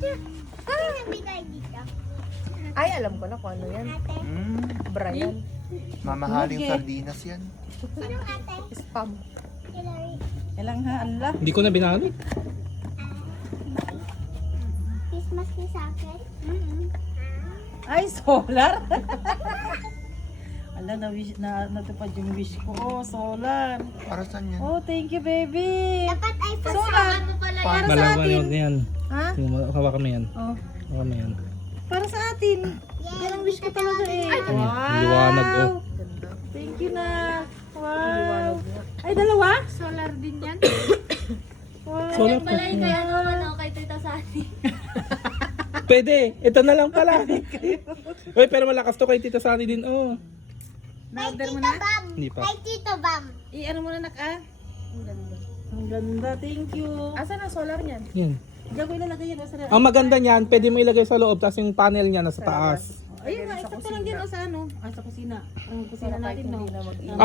Nabigay dito. Ay, alam ko na kung ano yan. Ate. Brian. Mamahaling sardinas yan. Sinong ate? Spam. Hillary. Kailang ha, Allah. Hindi ko na binali. Christmas kay sa akin? Ay, solar. Ala, natupad yung wish ko. Oh, solar. Para saan yan? Oh, thank you, baby. Dapat ay Solar. Para sa Malaman atin. mo yan. Ha? Hawakan mo yan. Oh, Hawakan mo yan. para sa atin. Yan ang wish ko talaga eh. Wow. Liwanag oh. Thank you na. Wow. Ay, dalawa? Solar din yan. Wow. Solar pa. Balay kay ano, kay Tita Sani. Pwede. Ito na lang pala. Uy, pero malakas to kay Tita Sani din oh. Na-order mo na? Bam. Hindi pa. Kay Tito Bam. I-ano mo na Ang ganda, thank you. Asan ang solar niyan? Yan. Diyan ko ilalagay yan. Sa Ang maganda niyan, pwede mo ilagay sa loob tapos yung panel niya nasa taas. Ayun nga, ito lang dyan o sa ano? Ah, sa kusina. Ang kusina Para kahit natin, no? hindi na mag-init. Ang